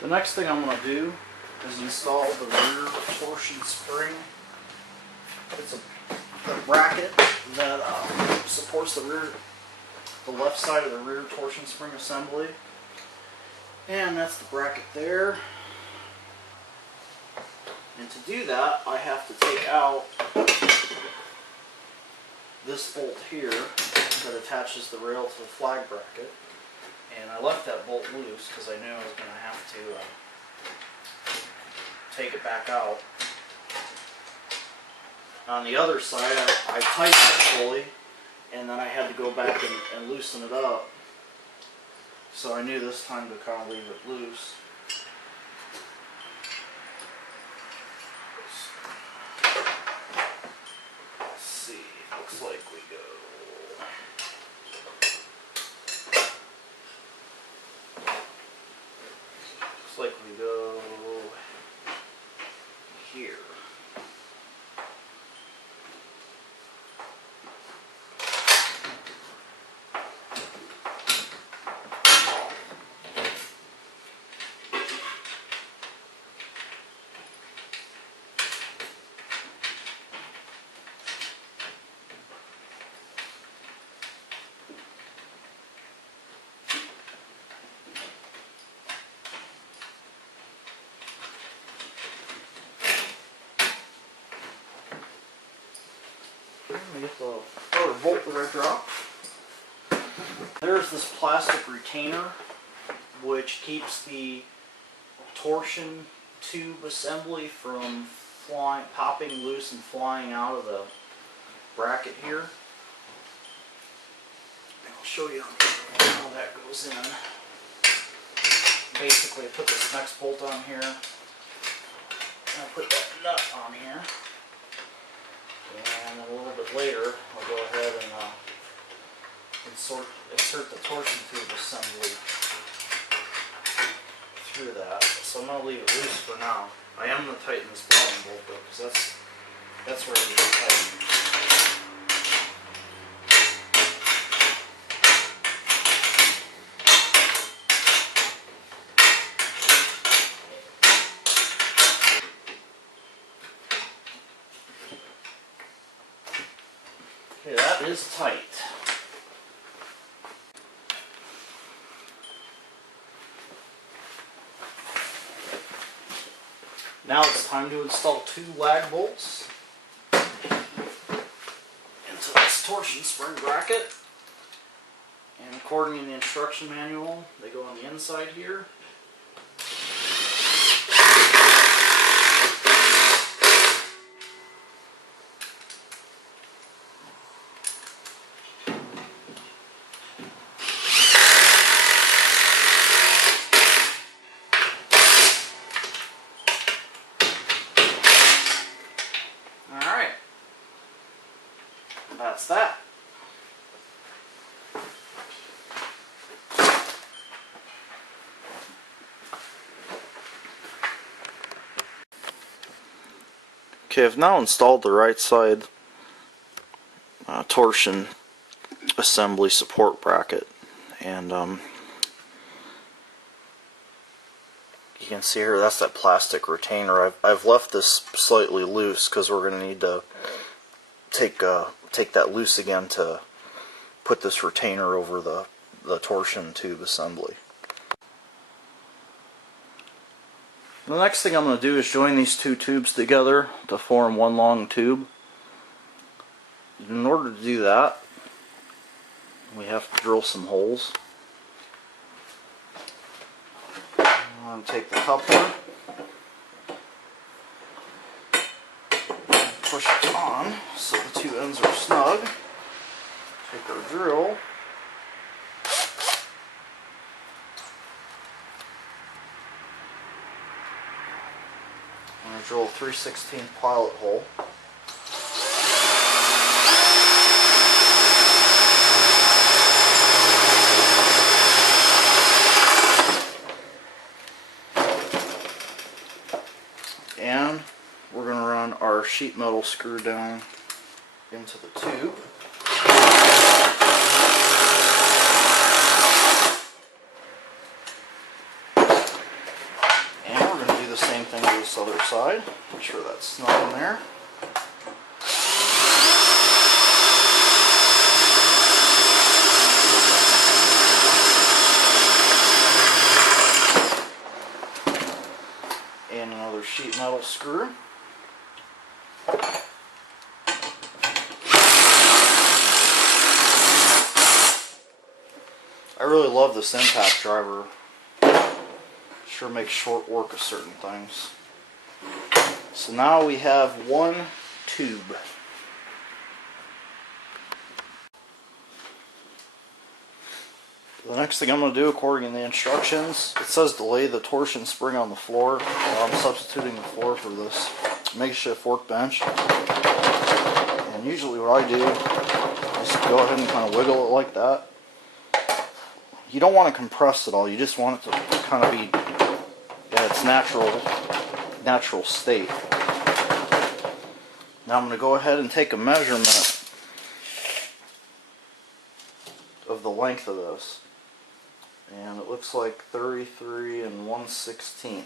The next thing I'm going to do is install the rear torsion spring. It's a bracket that supports the left side of the rear torsion spring assembly. And that's the bracket there. And to do that, I have to take out this bolt here that attaches the rail to the flag bracket. And I left that bolt loose because I knew I was going to have to take it back out. On the other side, I tightened it fully, and then I had to go back and loosen it up. So I knew this time to kind of leave it loose. Let's see, looks like we go. Looks like we go here. Let me get the other bolt that I dropped. There's this plastic retainer which keeps the torsion tube assembly from popping loose and flying out of the bracket here. I'll show you how that goes in. Basically, I put this next bolt on here, and I put that nut on here. And a little bit later, I'll go ahead and insert the torsion tube assembly through that. So I'm going to leave it loose for now. I am going to tighten this bottom bolt though, because that's where it needs to tighten. Okay, that is tight. Now it's time to install 2 lag bolts into this torsion spring bracket. And according to the instruction manual, they go on the inside here. That's that. Okay, I've now installed the right side torsion assembly support bracket, and you can see here that's that plastic retainer. I've left this slightly loose because we're going to need to take that loose again to put this retainer over the torsion tube assembly. The next thing I'm going to do is join these 2 tubes together to form one long tube. In order to do that, we have to drill some holes. I'm going to take the coupler, push it on so the 2 ends are snug. Take our drill. I'm going to drill a 3/16 pilot hole. And we're going to run our sheet metal screw down into the tube. side. Make sure that's snug in there. And another sheet metal screw. I really love this impact driver. Sure makes short work of certain things. So now we have one tube. The next thing I'm going to do, according to the instructions, it says to lay the torsion spring on the floor. I'm substituting the floor for this makeshift workbench. And usually what I do is go ahead and kind of wiggle it like that. You don't want to compress it all, you just want it to kind of be at its natural state. Now I'm going to go ahead and take a measurement of the length of this. And it looks like 33 1/16.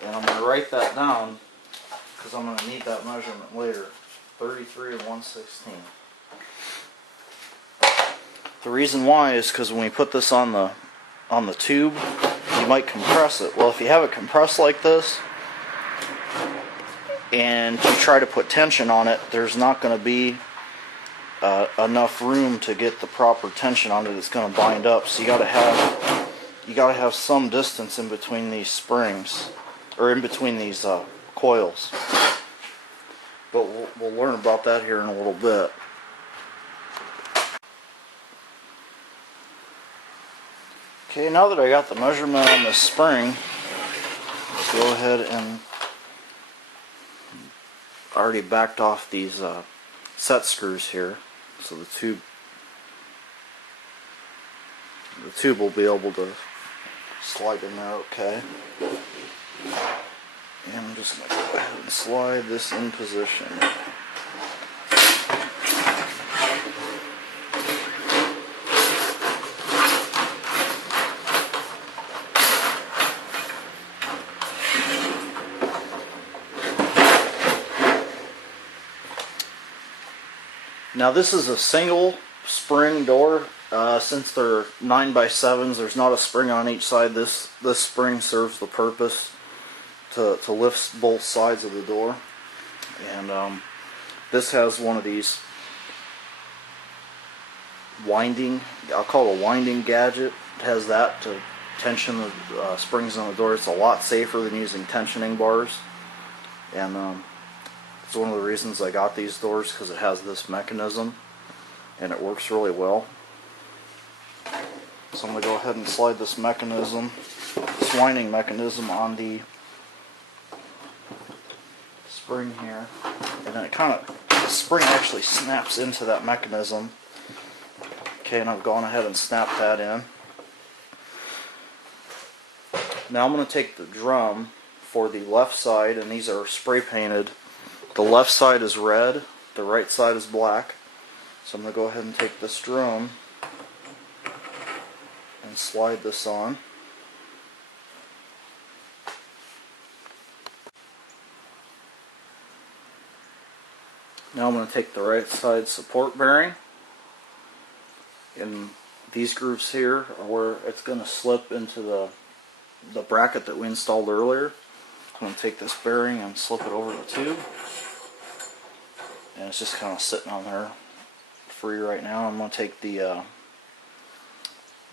And I'm going to write that down because I'm going to need that measurement later. 33 1/16. The reason why is because when we put this on the tube, you might compress it. Well, if you have it compressed like this and you try to put tension on it, there's not going to be enough room to get the proper tension on it. It's going to bind up. So you got to have some distance in between these springs, or in between these coils. But we'll learn about that here in a little bit. Okay, now that I got the measurement on this spring, let's go ahead and already backed off these set screws here, so the tube will be able to slide in there okay. And I'm just going to go ahead and slide this in position. Now this is a single spring door. Since they're 9x7s, there's not a spring on each side. This spring serves the purpose to lift both sides of the door. And this has one of these winding, I'll call it a winding gadget. It has that to tension the springs on the door. It's a lot safer than using tensioning bars. And it's one of the reasons I got these doors, because it has this mechanism and it works really well. So I'm going to go ahead and slide this mechanism, this winding mechanism, on the spring here. And then the spring actually snaps into that mechanism. Okay, and I've gone ahead and snapped that in. Now I'm going to take the drum for the left side, and these are spray painted. The left side is red, the right side is black. So I'm going to go ahead and take this drum and slide this on. Now I'm going to take the right side support bearing, and these grooves here are where it's going to slip into the bracket that we installed earlier. I'm going to take this bearing and slip it over the tube, and it's just kind of sitting on there free right now. I'm going to take the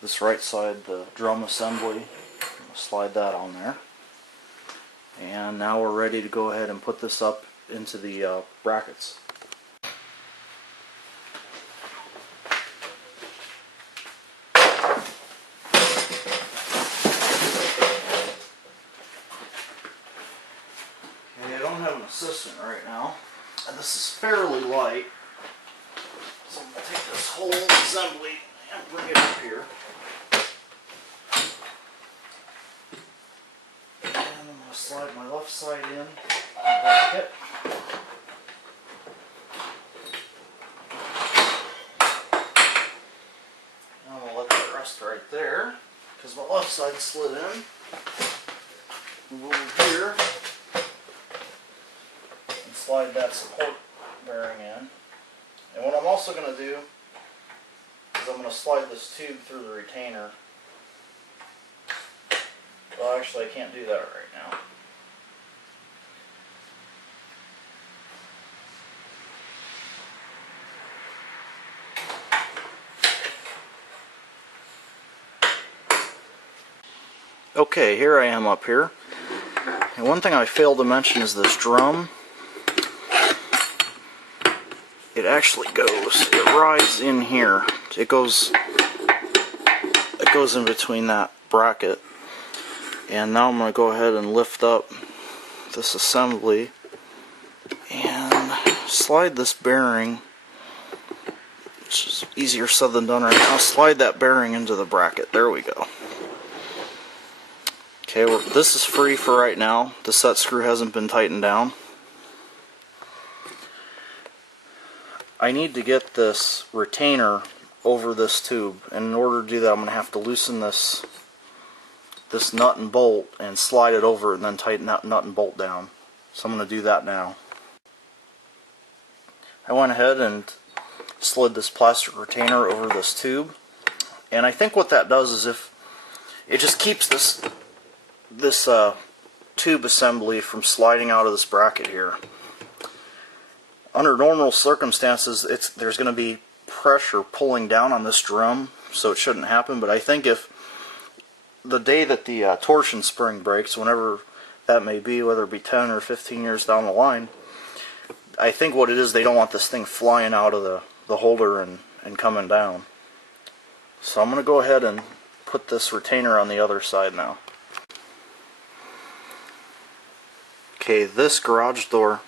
this right side, the drum assembly, slide that on there, and now we're ready to go ahead and put this up into the brackets. Assistant right now, and this is fairly light, so I'm going to take this whole assembly and bring it up here, and I'm going to slide my left side in the bracket, and I'm going to let that rest right there because my left side slid in. move over here and slide that support bearing in. And what I'm also going to do is I'm going to slide this tube through the retainer. Well, actually I can't do that right now. Okay, here I am up here. And one thing I failed to mention is this drum. It actually it rides in here. It goes in between that bracket. And now I'm going to go ahead and lift up this assembly and slide this bearing, which is easier said than done right now. Slide that bearing into the bracket. There we go. Okay, this is free for right now. The set screw hasn't been tightened down. I need to get this retainer over this tube, and in order to do that I'm going to have to loosen this nut and bolt and slide it over and then tighten that nut and bolt down. So I'm going to do that now. I went ahead and slid this plastic retainer over this tube, and I think what that does is if it just keeps this tube assembly from sliding out of this bracket here. Under normal circumstances, there's going to be pressure pulling down on this drum, so it shouldn't happen. But I think if the day that the torsion spring breaks, whenever that may be, whether it be 10 or 15 years down the line, I think what it is, they don't want this thing flying out of the holder and coming down. So I'm going to go ahead and put this retainer on the other side now. Okay, this garage door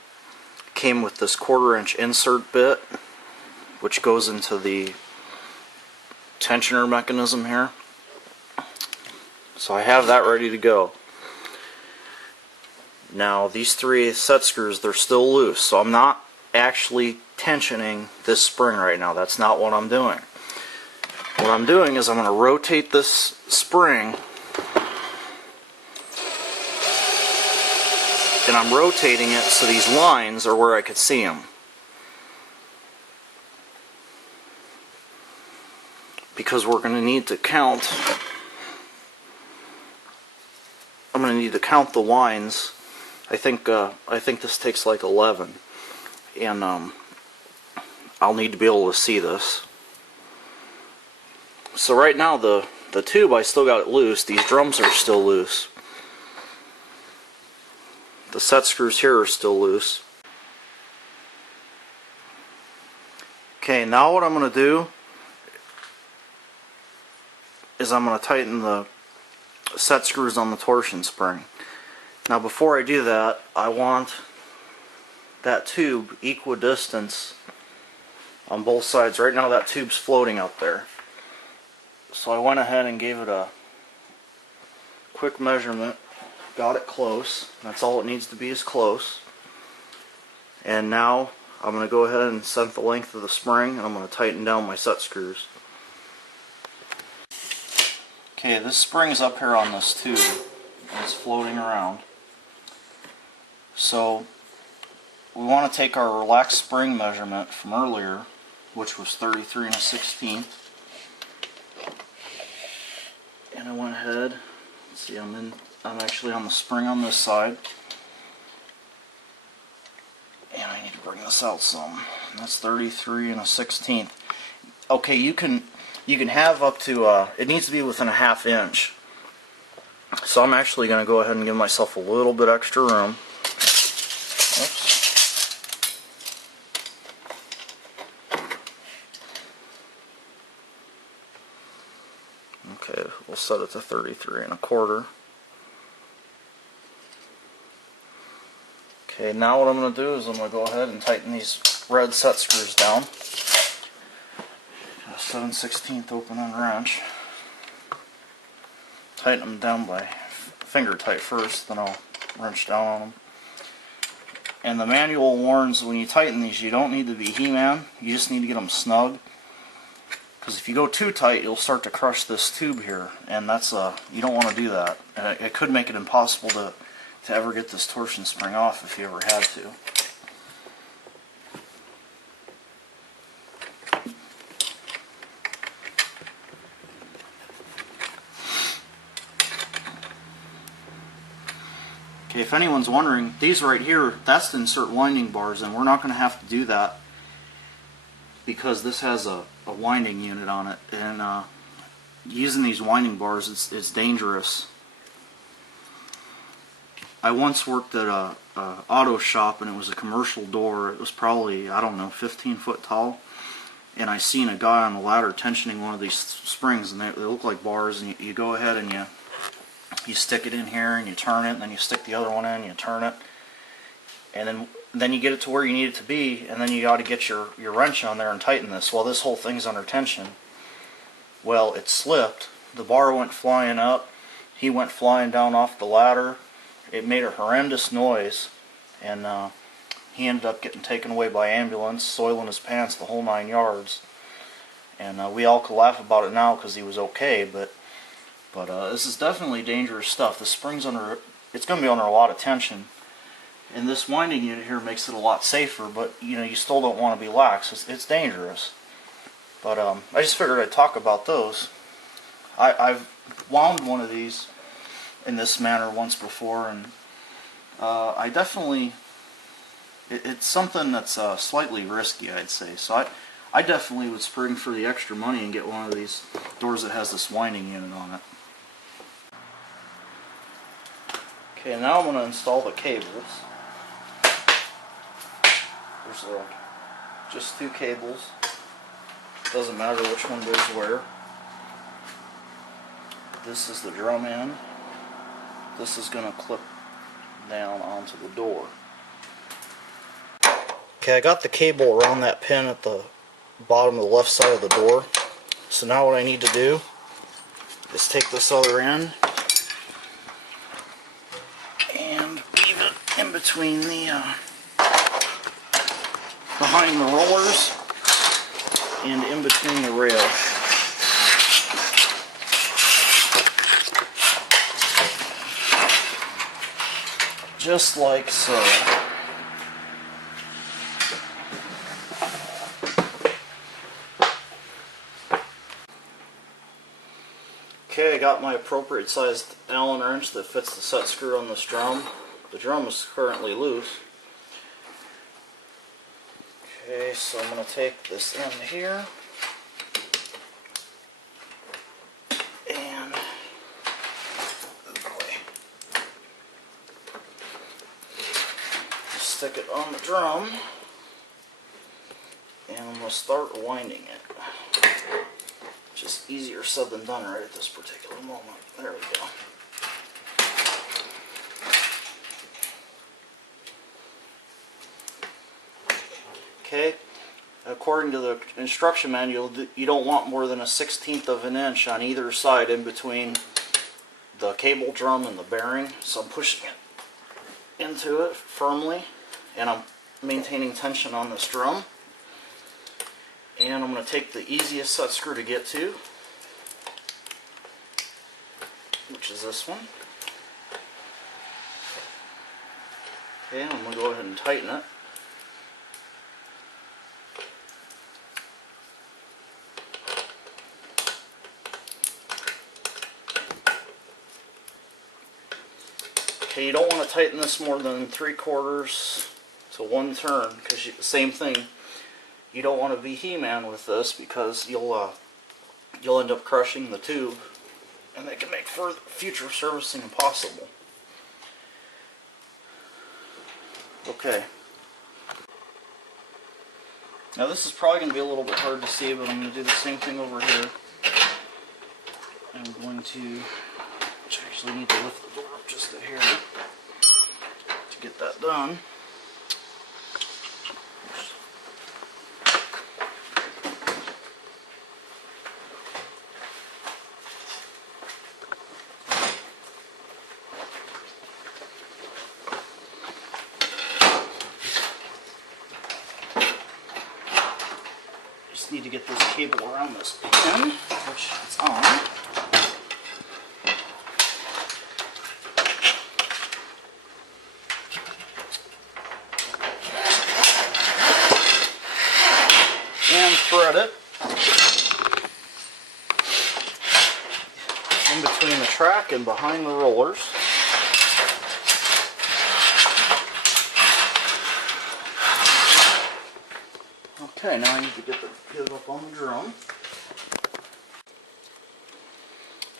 came with this 1/4-inch insert bit, which goes into the tensioner mechanism here. So I have that ready to go. Now these 3 set screws, they're still loose, so I'm not actually tensioning this spring right now. That's not what I'm doing. What I'm doing is I'm going to rotate this spring, and I'm rotating it so these lines are where I could see them. Because we're going to need to count, I'm going to need to count the lines. I think this takes like 11, and I'll need to be able to see this. So right now the tube, I still got it loose. These drums are still loose. The set screws here are still loose. Okay, now what I'm going to do is I'm going to tighten the set screws on the torsion spring. Now before I do that, I want that tube equidistant on both sides. Right now that tube's floating up there. So I went ahead and gave it a quick measurement. Got it close. That's all it needs to be, is close. And now I'm going to go ahead and set the length of the spring, and I'm going to tighten down my set screws. Okay, this spring is up here on this tube, and it's floating around. So we want to take our relaxed spring measurement from earlier, which was 33 1/16. And I went ahead, let's see, I'm actually on the spring on this side, and I need to bring this out some. That's 33 1/16. Okay, you can have up to it needs to be within a 1/2 inch. So I'm actually going to go ahead and give myself a little bit extra room. Oops. Okay, we'll set it to 33 1/4. Okay, now what I'm going to do is I'm going to go ahead and tighten these red set screws down. A 7/16 open end wrench. Tighten them down by finger tight first, then I'll wrench down on them. And the manual warns when you tighten these, you don't need to be He-Man, you just need to get them snug. Because if you go too tight, you'll start to crush this tube here, and that's you don't want to do that. It could make it impossible to ever get this torsion spring off if you ever had to. Okay, if anyone's wondering, these right here, that's to insert winding bars, and we're not going to have to do that because this has a winding unit on it, and using these winding bars is dangerous. I once worked at a auto shop, and it was a commercial door. It was probably, I don't know, 15 foot tall, and I seen a guy on the ladder tensioning one of these springs, and they look like bars, and you go ahead and you stick it in here and you turn it, and then you stick the other one in and you turn it, and then you get it to where you need it to be, and then you got to get your wrench on there and tighten this. Well, this whole thing's under tension. Well, it slipped. The bar went flying up. He went flying down off the ladder. It made a horrendous noise, and he ended up getting taken away by ambulance, soiling his pants, the whole 9 yards. And we all could laugh about it now because he was okay, but this is definitely dangerous stuff. The spring's it's going to be under a lot of tension. And this winding unit here makes it a lot safer, but you still don't want to be lax. It's dangerous. But I just figured I'd talk about those. I've wound one of these in this manner once before, and I definitely, it's something that's slightly risky, I'd say. So I definitely would spring for the extra money and get one of these doors that has this winding unit on it. Okay, now I'm going to install the cables. There's just 2 cables. Doesn't matter which one goes where. This is the drum end. This is going to clip down onto the door. Okay, I got the cable around that pin at the bottom of the left side of the door. So now what I need to do is take this other end and leave it in between the behind the rollers and in between the rail. Just like so. Okay, I got my appropriate sized Allen wrench that fits the set screw on this drum. The drum is currently loose. Okay, so I'm going to take this end here and stick it on the drum, and I'm going to start winding it. Just easier said than done right at this particular moment. There we go. Okay, according to the instruction manual, you don't want more than a 1/16 of an inch on either side in between the cable drum and the bearing. So I'm pushing it into it firmly, and I'm maintaining tension on this drum. And I'm going to take the easiest set screw to get to, which is this one. Okay, I'm going to go ahead and tighten it. Okay, you don't want to tighten this more than 3/4 to 1 turn, because same thing. You don't want to be He-Man with this, because you'll end up crushing the tube, and they can make future servicing impossible. Okay. Now this is probably going to be a little bit hard to see, but I'm going to do the same thing over here. I'm going to actually need to lift the door up just a hair to get that done. Just need to get this cable around this pin, which it's on. thread it in between the track and behind the rollers. Okay, now I need to get the pivot up on the drum.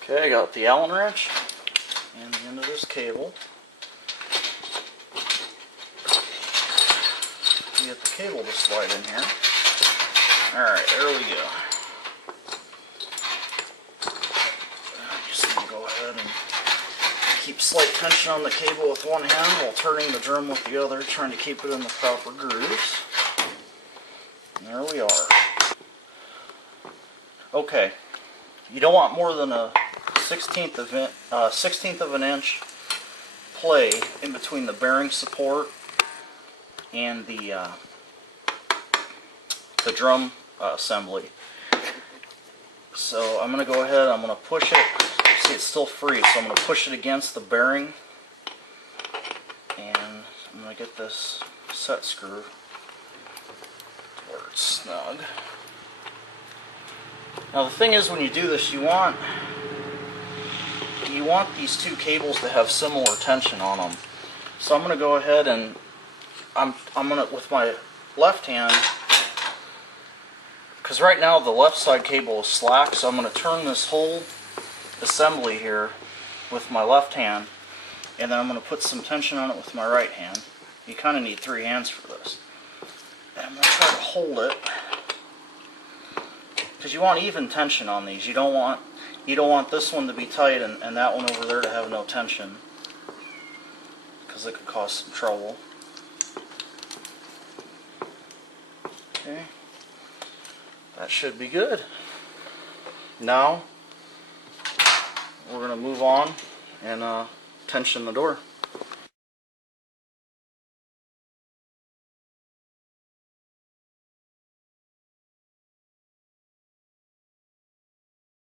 Okay, I got the Allen wrench and the end of this cable. Get the cable to slide in here. Alright, there we go. I just need to go ahead and keep slight tension on the cable with one hand while turning the drum with the other, trying to keep it in the proper grooves. And there we are. Okay, you don't want more than a 16th of an inch play in between the bearing support and the drum assembly. So I'm going to go ahead, I'm going to push it. See, it's still free, so I'm going to push it against the bearing, and I'm going to get this set screw where it's snug. Now the thing is, when you do this, you want these two cables to have similar tension on them. So I'm going to go ahead and I'm going to, with my left hand, because right now the left side cable is slack, so I'm going to turn this whole assembly here with my left hand, and then I'm going to put some tension on it with my right hand. You kind of need three hands for this. And I'm going to try to hold it, because you want even tension on these. You don't want this one to be tight and that one over there to have no tension, because it could cause some trouble. Okay, that should be good. Now we're going to move on and tension the door.